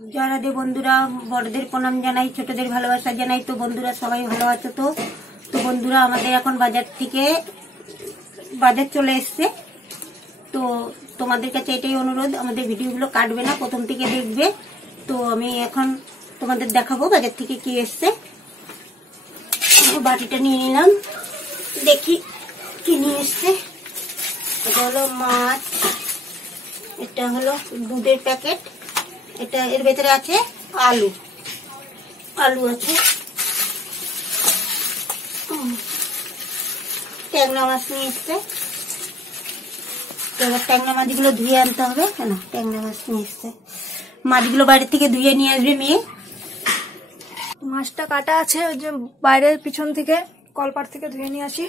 জয় রাধে বন্ধুরা, বড়দের প্রণাম জানাই, ছোটদের ভালোবাসা জানাই। তো বন্ধুরা সবাই ভালো আছো তো? তো বন্ধুরা আমাদের এখন বাজার চলে এসছে। তো তোমাদের কাছে এটাই অনুরোধ, আমাদের ভিডিওগুলো কাটবে না, প্রথম থেকে দেখবে। তো আমি এখন তোমাদের দেখাবো বাজার থেকে কি এসছে। বাটিটা নিয়ে নিলাম, দেখি কি নিয়ে এসছে। এটা হলো মাছ, এটা হলো দুধের প্যাকেট, এটা এর ভেতরে আছে আলু আছে, ট্যাংরা মাছ নিয়ে এসছে। এবার ট্যাংরা মাছগুলো ধুয়ে আনতে হবে। কেন ট্যাংরা মাছ নিয়ে এসছে, মাছগুলো বাইরে থেকে ধুয়ে নিয়ে আসবে মেয়ে। মাছটা কাটা আছে, ওই যে বাইরের পিছন থেকে কলপাট থেকে ধুয়ে নিয়ে আসি।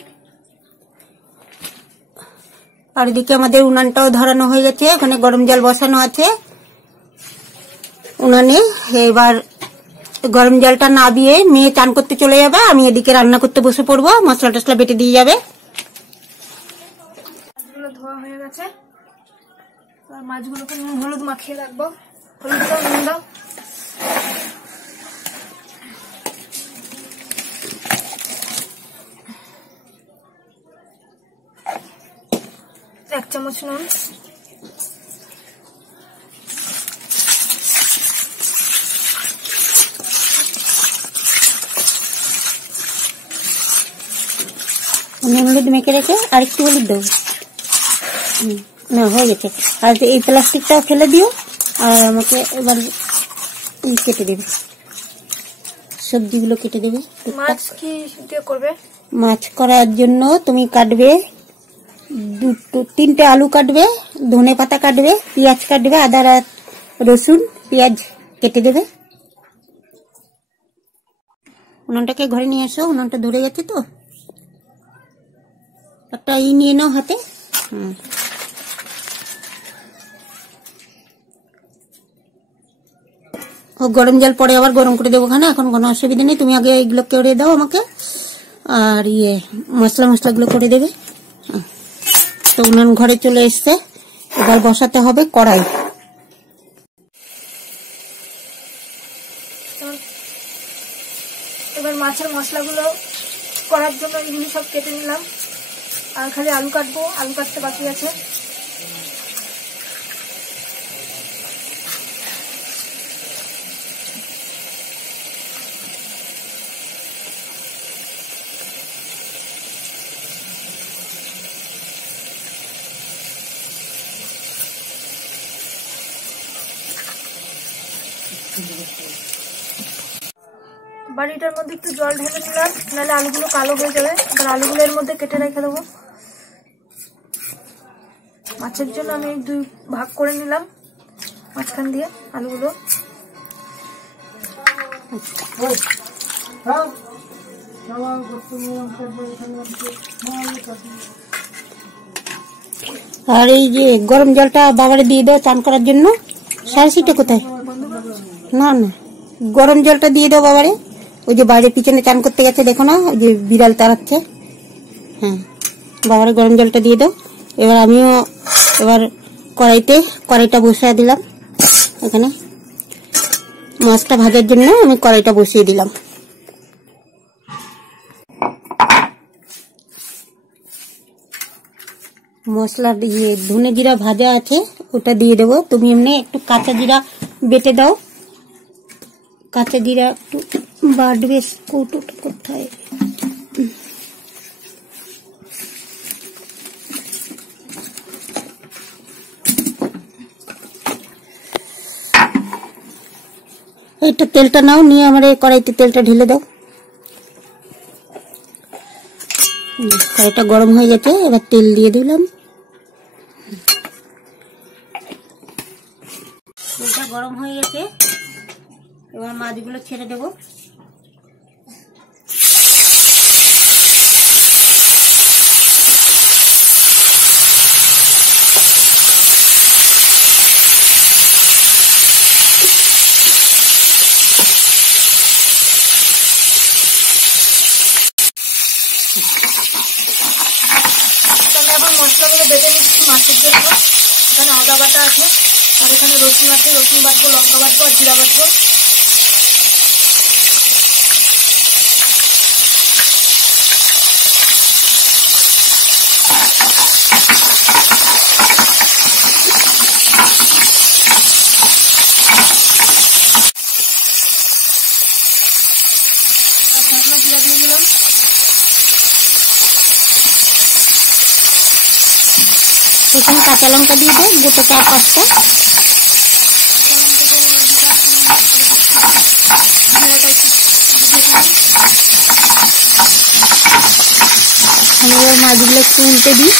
আর এদিকে আমাদের উনানটাও ধরানো হয়ে গেছে, ওখানে গরম জল বসানো আছে উনানে। এবার গরম জলটা নাবিয়ে মেয়ে চান করতে চলে যাবে, আমি এদিকে রান্না করতে বসে পড়বো, মশলা টসলা বেটে দিয়ে যাবে। মাছগুলো ধোয়া হয়ে গেছে, মাছগুলোকে নুন হলুদ মাখিয়ে রাখবো। হলুদ দাও, নুন দাও। এক চামচ নুন, নুন হলুদ মেখে রেখে আর একটু হলুদ দেবো। না হয়ে গেছে। আর এই প্লাস্টিকটা ফেলে দিও, আর আমাকে এবার কেটে দেবে, সবজিগুলো কেটে দেবে। মাছ কি দিয়ে করবে? মাছ করার জন্য তুমি কাটবে তিনটে আলু কাটবে, ধনে পাতা কাটবে, পেঁয়াজ কাটবে, আদা রসুন পেঁয়াজ কেটে দেবে। উনুনটাকে ঘরে নিয়ে এসো, উনুনটা ধরে গেছে তো। একটা নিয়ে নাও হাতে। ও গরম জল পরে আবার গরম করে দেবো খানা, এখন কোনো অসুবিধা নেই। তুমি আগে এইগুলো করে দাও আমাকে, আর মশলাগুলো করে দেবে। তো উনান ঘরে চলে এসছে, এবার বসাতে হবে কড়াই। এবার মাছের মশলাগুলো করার জন্য এগুলি সব কেটে নিলাম, আর খালি আলু কাটবো, আলু কাটতে বাকি আছে। বাড়িটার মধ্যে একটু জল ঢেলে নিলাম, নাহলে আলুগুলো কালো হয়ে যাবে। এবার আলুগুলো এর মধ্যে কেটে রেখে দেবো। মাছের জন্য আমি দুই ভাগ করে নিলাম, মাঝখান দিয়ে আলুগুলো। আর এই যে গরম জলটা বাবারে দিয়ে দাও চান করার জন্য। সারসিটা কোথায়? না গরম জলটা দিয়ে দাও বাবারে, ওই যে বাইরে পিছনে চান করতে গেছে, দেখো না ওই যে বিড়াল তাড়াচ্ছে। হ্যাঁ বাবারে গরম জলটা দিয়ে দাও। এবার আমিও কড়াইটা বসিয়ে দিলাম। এখানে মাছটা ভাজার জন্য আমি কড়াইটা বসিয়ে দিলাম। মশলা ধনে জিরা ভাজা আছে, ওটা দিয়ে দেবো। তুমি এমনি একটু কাঁচা জিরা বেটে দাও, কাঁচা জিরা একটু বাটবে। কৌটোটা কোথায়? এইটা তেলটা নাও, নিয়ে আমার এই কড়াইতে তেলটা ঢেলে দাও। কড়াইটা গরম হয়ে গেছে, এবার তেল দিয়ে দিলাম। তেলটা গরম হয়ে গেছে, এবার মাছগুলো ছেড়ে দেবো। এখন মশলাগুলো বেটে নিচ্ছি মাছের জন্য। এখানে আদা বাটা আছে, আর এখানে রসুন আছে, রসুন বাটবো, লঙ্কা বাটবো আর জিরা বাটবো। জিরা দিয়ে দিলাম। এখানে কাঁচা লঙ্কা দিয়ে দেয় গোটা 4-5টা। আমি এবার মাছগুলো একটু উল্টে দিই।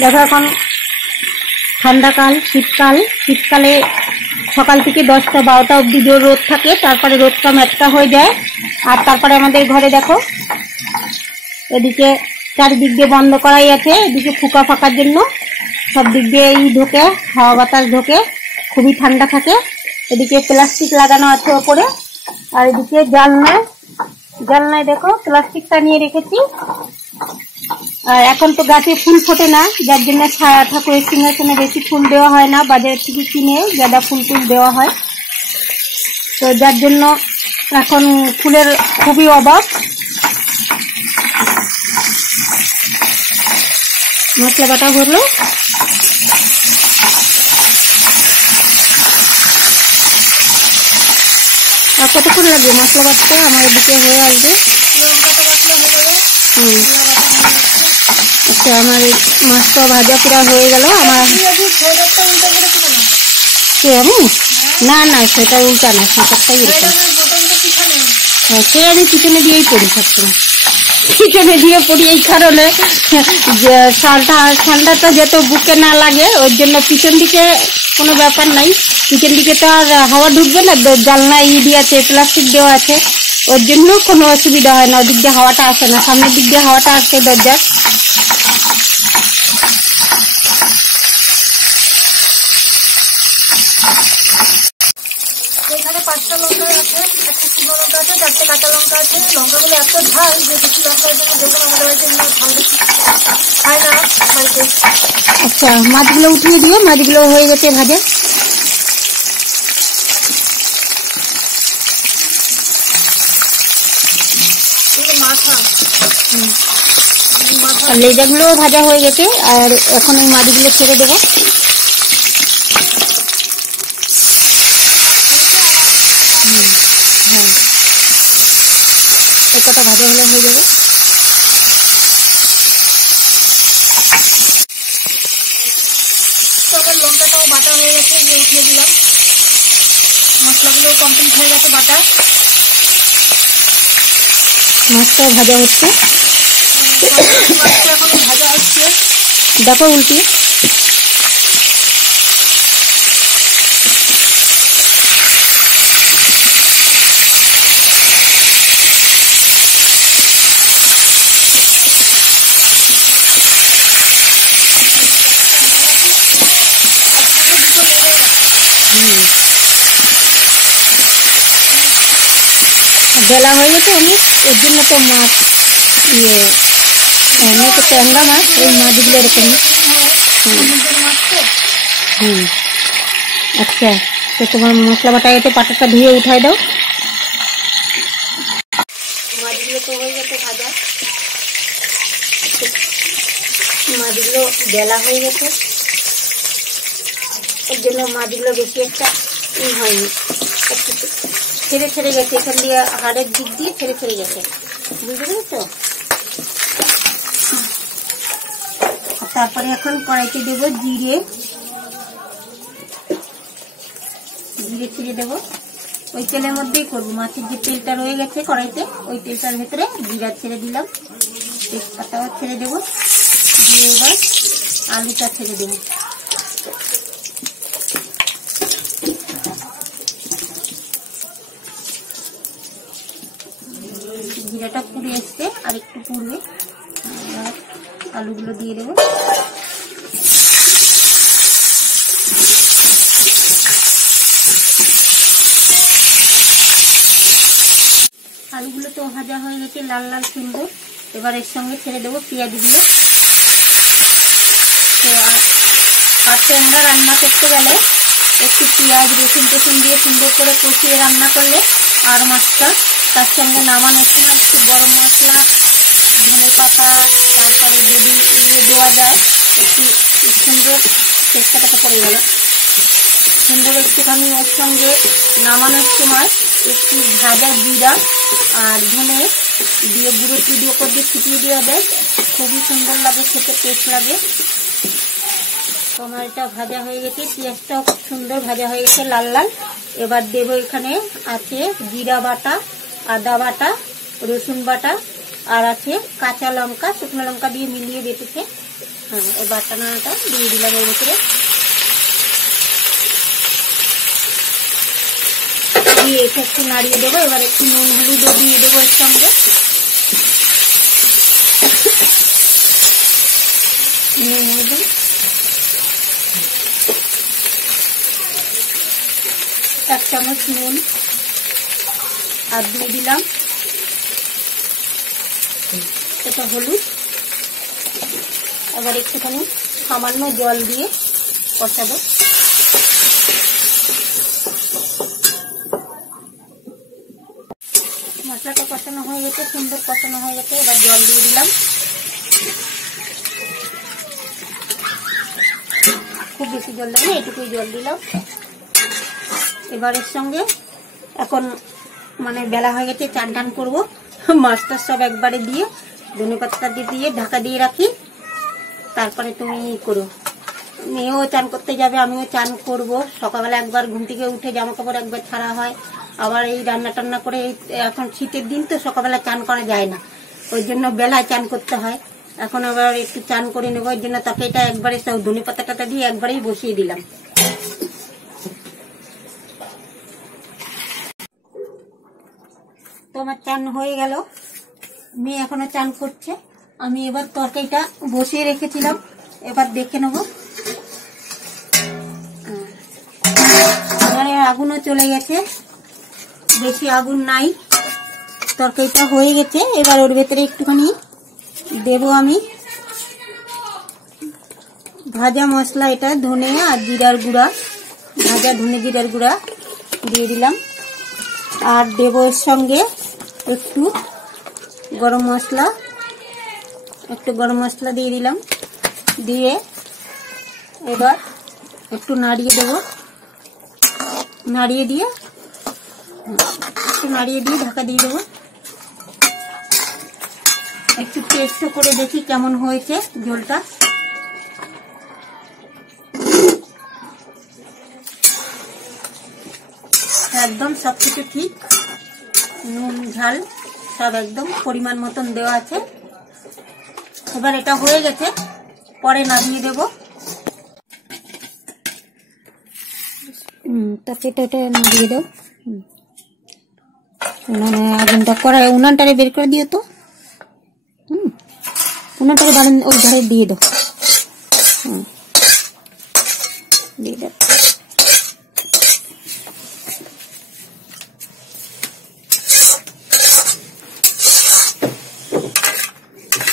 দেখো এখন ঠান্ডাকাল, শীতকালে সকাল থেকে 10টা-12টা অব্দি জোর রোদ থাকে, তারপরে রোদটা ম্যাটটা হয়ে যায়। আর তারপরে আমাদের ঘরে দেখো এদিকে চারিদিক দিয়ে বন্ধ করাই আছে, এদিকে ফুকা ফাঁকার জন্য সব দিক দিয়ে ঢোকে, হাওয়া বাতাস ঢোকে, খুবই ঠান্ডা থাকে। এদিকে প্লাস্টিক লাগানো আছে ওপরে, আর এদিকে জানলায় দেখো প্লাস্টিকটা নিয়ে রেখেছি। আর এখন তো গাছে ফুল ফোটে না, যার জন্য ঠাকুরের সিংহাসনে বেশি ফুল দেওয়া হয় না, বাজার থেকে কিনে গাঁদা ফুল দেওয়া হয়। তো যার জন্য এখন ফুলের খুবই অভাব। মশলা বাটা হলো, আর কতক্ষণ লাগবে মশলা বাটতে? আমার এদিকে হয়ে আসবে। আচ্ছা, আমার এই মাছটা ভাজা পুরা হয়ে গেল। আমার কে আমি? না না, সেটা উল্টা না, সেটাই উল্টা। সে আমি পিছনে দিয়েই পড়ি, সবসময় পিছনে দিয়ে পড়ি এই কারণে যে ঠান্ডাটা যাতে বুকে না লাগে, ওর জন্য পিছন দিকে কোনো ব্যাপার নাই। পিছন দিকে তো আর হাওয়া ঢুকবে না, জানলা দিয়েছে, প্লাস্টিক দেওয়া আছে, ওর জন্য কোনো অসুবিধা হয় না। ওদিক দিয়ে হাওয়াটা আসে না, সামনের দিক দিয়ে হাওয়াটা আসছে দরজার। এখানে 5টা লঙ্কা আছে, 1 শুকনো লঙ্কা আছে, 4টে কাঁচা লঙ্কা আছে। লঙ্কাগুলো এত ঝাল যে বেশি লঙ্কার জন্য দেখুন আমাদের বাড়িতে ঝাল বেশি খায় না বাড়িতে। আচ্ছা, মাছগুলো উঠিয়ে দিও, মাছগুলো হয়ে গেছে ভাজা। আর লেজাগুলো ভাজা হয়ে গেছে, আর এখন এই মাছগুলো ছেড়ে দেবো। হ্যাঁ, একটা ভাজা হলে হয়ে যাবে। আমার লঙ্কাটাও বাটা হয়ে গেছে, উঠিয়ে দিলাম। মশলাগুলো কমপ্লিট হয়ে গেছে বাটা। মাছটাও ভাজা হচ্ছে, এখন ভাজা হচ্ছে। দেখো উল্টিয়ে। বেলা হয়ে গেছে অনেক, এর জন্য তো মাছ অনেক ট্যাংরা মাছ, ওই মাছগুলো এরকম। আচ্ছা, তো তোমার মশলা বাটা গেছে, পাটাটা ধুয়ে উঠাই দাও। মাছগুলো তো হয়ে গেছে ভাজা, মাছগুলো বেলা হয়ে গেছে, এর জন্য মাছগুলো বেশি একটা হয়নি, ছেড়ে ছেড়ে গেছে, এখান দিয়ে হাড়ের দিক দিয়ে ছেড়ে ছেড়ে গেছে, বুঝতে পেরেছো? তারপরে এখন কড়াইতে দেবো জিরে ছিঁড়ে দেবো। ওই তেলের মধ্যেই করবো, মাছের যে তেলটা রয়ে গেছে কড়াইতে, ওই তেলটার ভেতরে জিরা ছেড়ে দিলাম, তেজপাতাও ছেড়ে দেবো, দিয়ে এবার আলুটা ছেড়ে দেবো। আর একটু পুড়বে। আলুগুলো দিয়ে দেবো। আলুগুলো তো ভাজা হয়ে গেছে লাল লাল সুন্দর। এবার এর সঙ্গে ছেড়ে দেবো পেঁয়াজগুলো। তো আর ট্যাংরা রান্না করতে গেলে একটু পেঁয়াজ রসুন টসুন দিয়ে সুন্দর করে কষিয়ে রান্না করলে আর মাছটা তার সঙ্গে নামানোর সময় একটু গরম মশলা, ধনে পাতা, তারপরে যদি দেওয়া যায় একটু সুন্দর, তেজপাতাটা পড়ে গেল, সুন্দর একটুখানি ওর সঙ্গে নামানোর সময় একটু ভাজা জিরা আর ধনে দিয়ে গুঁড়ো টুড়িও করে ছিটিয়ে দেওয়া যায়, খুবই সুন্দর লাগে, খেতে টেস্ট লাগে। তোমার এটা ভাজা হয়ে গেছে, পেঁয়াজটাও খুব সুন্দর ভাজা হয়ে গেছে লাল লাল। এবার দেবো এখানে আছে জিরা বাটা, আদা বাটা, রসুন বাটা, আর আছে কাঁচা লঙ্কা, শুকনো লঙ্কা দিয়ে মিলিয়ে বেটেছে। হ্যাঁ, এই বাটানাটা দিয়ে দিলাম এর ভিতরে, দিয়ে এটা একটু নাড়িয়ে দেবো। এবার একটু নুন হলুদও দিয়ে দেবো এর সঙ্গে, নুন হলুদ, এক চামচ নুন, আর দিয়ে দিলাম এটা হলুদ। আবার একটুখানি সামান্য জল দিয়ে কষাবো। মশলাটা কষানো হয়ে গেছে, সুন্দর কষানো হয়ে গেছে। এবার জল দিয়ে দিলাম, খুব বেশি জল দেবো না, এটুকুই জল দিলাম। এবার এর সঙ্গে এখন মানে বেলা হয়ে গেছে, চান টান করবো, মাছটা সব একবারে দিয়ে ধনেপাতা দিয়ে ঢাকা দিয়ে রাখি। তারপরে তুমি করো, মেয়েও চান করতে যাবে, আমিও চান করব। সকালবেলা একবার ঘুম থেকে উঠে জামা কাপড় একবার ছাড়া হয়, আবার এই রান্না টান্না করে, এখন শীতের দিন তো সকালবেলা চান করা যায় না, ওই জন্য বেলায় চান করতে হয়। এখন আবার একটু চান করে নেবো, ওই জন্য তাকে এটা একবারে সব ধনেপাতাটা দিয়ে একবারেই বসিয়ে দিলাম। তো আমার চান হয়ে গেল, মেয়ে এখনো চান করছে। আমি এবার তরকারিটা বসিয়ে রেখেছিলাম, এবার দেখে নেব। এবারে আগুনও চলে গেছে, বেশি আগুন নাই, তরকারিটা হয়ে গেছে। এবার ওর ভেতরে একটুখানি দেব আমি ভাজা মশলা, এটা ধনে আর জিরার গুঁড়া, ভাজা ধনে জিরার গুঁড়া দিয়ে দিলাম। আর দেব এর সঙ্গে একটু গরম মশলা, দিয়ে দিলাম। দিয়ে এবার একটু নাড়িয়ে দেব, নাড়িয়ে দিয়ে ঢাকা দিয়ে দেবো। একটু টেস্ট করে দেখি কেমন হয়েছে ঝোলটা। একদম সবকিছু ঠিক, নুন ঝাল সব একদম পরিমাণ মতন দেওয়া আছে। এবার এটা হয়ে গেছে, পরে নামিয়ে দেবো। তারপরে এটা নামিয়ে দাও। আগুনটা কড়াই উনানটারে বের করে দিও তো, উনানটারে ওই ধারে দিয়ে দাও, দিয়ে দাও।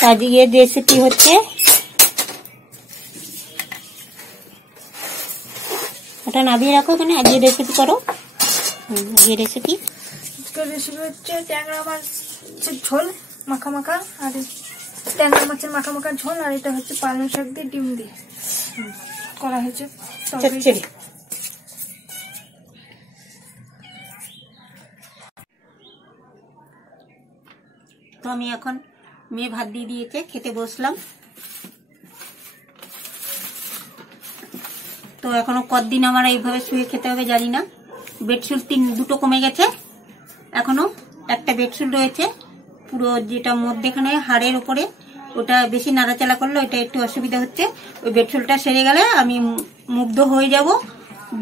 আজকের রেসিপি হচ্ছে ওটা নামিয়ে রাখো, এখানে আজকের রেসিপি করো। আজকের রেসিপি হচ্ছে ট্যাংরা মাছের ঝোল মাখা মাখা, আর ট্যাংরা মাছের মাখা মাখা ঝোল, আর এটা হচ্ছে পালং শাক দিয়ে ডিম দিয়ে করা হয়েছে তরকারি। তো আমি এখন মেয়ে ভাত দিয়ে দিয়েছে, খেতে বসলাম। তো এখনো কতদিন আমার এইভাবে শুয়ে খেতে হবে জানি না। বেডশুল দুটো কমে গেছে, এখনো একটা বেডশুল রয়েছে পুরো, যেটা মধ্যেখানে হাড়ের উপরে, ওটা বেশি নাড়াচাড়া করলে ওটা একটু অসুবিধা হচ্ছে। ওই বেডশুলটা সেরে গেলে আমি মুগ্ধ হয়ে যাব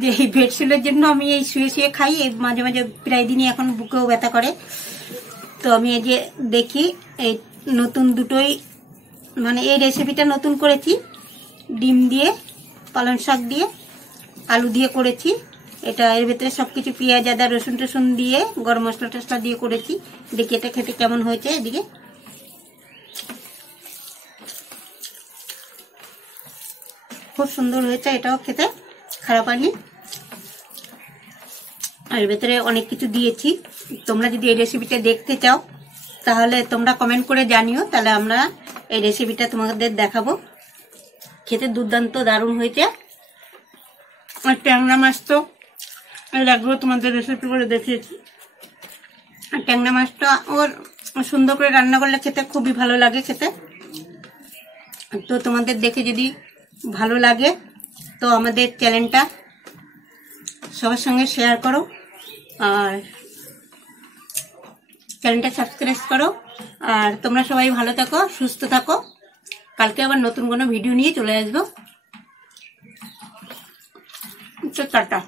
যে এই বেডশুলের জন্য আমি এই শুয়ে শুয়ে খাই। মাঝে মাঝে প্রায় দিনই এখন বুকেও ব্যথা করে। তো আমি এই যে দেখি এই নতুন দুটোই, মানে এই রেসিপিটা নতুন করেছি, ডিম দিয়ে, পালং শাক দিয়ে, আলু দিয়ে করেছি। এটা এর ভেতরে সবকিছু পেঁয়াজ, আদা, রসুন টসুন দিয়ে, গরম মশলা টসলা দিয়ে করেছি। দেখি এটা খেতে কেমন হয়েছে। এদিকে খুব সুন্দর হয়েছে, এটাও খেতে খারাপ হয়নি। আর এর ভেতরে অনেক কিছু দিয়েছি। তোমরা যদি এই রেসিপিটা দেখতে চাও তাহলে তোমরা কমেন্ট করে জানিও, তাহলে আমরা এই রেসিপিটা তোমাদের দেখাবো। খেতে দুর্দান্ত দারুণ হয়েছে। আর ট্যাংরা মাছ তো এর আগেও তোমাদের রেসিপি করে দেখিয়েছি। আর ট্যাংরা মাছটা ওর সুন্দর করে রান্না করলে খেতে খুবই ভালো লাগে খেতে। তো তোমাদের দেখে যদি ভালো লাগে তো আমাদের চ্যানেলটা সবার সঙ্গে শেয়ার করো, আর চ্যানেলটা সাবস্ক্রাইব করো। আর তোমরা সবাই ভালো থাকো, সুস্থ থাকো। কালকে আবার নতুন কোনো ভিডিও নিয়ে চলে আসবো। টাটা।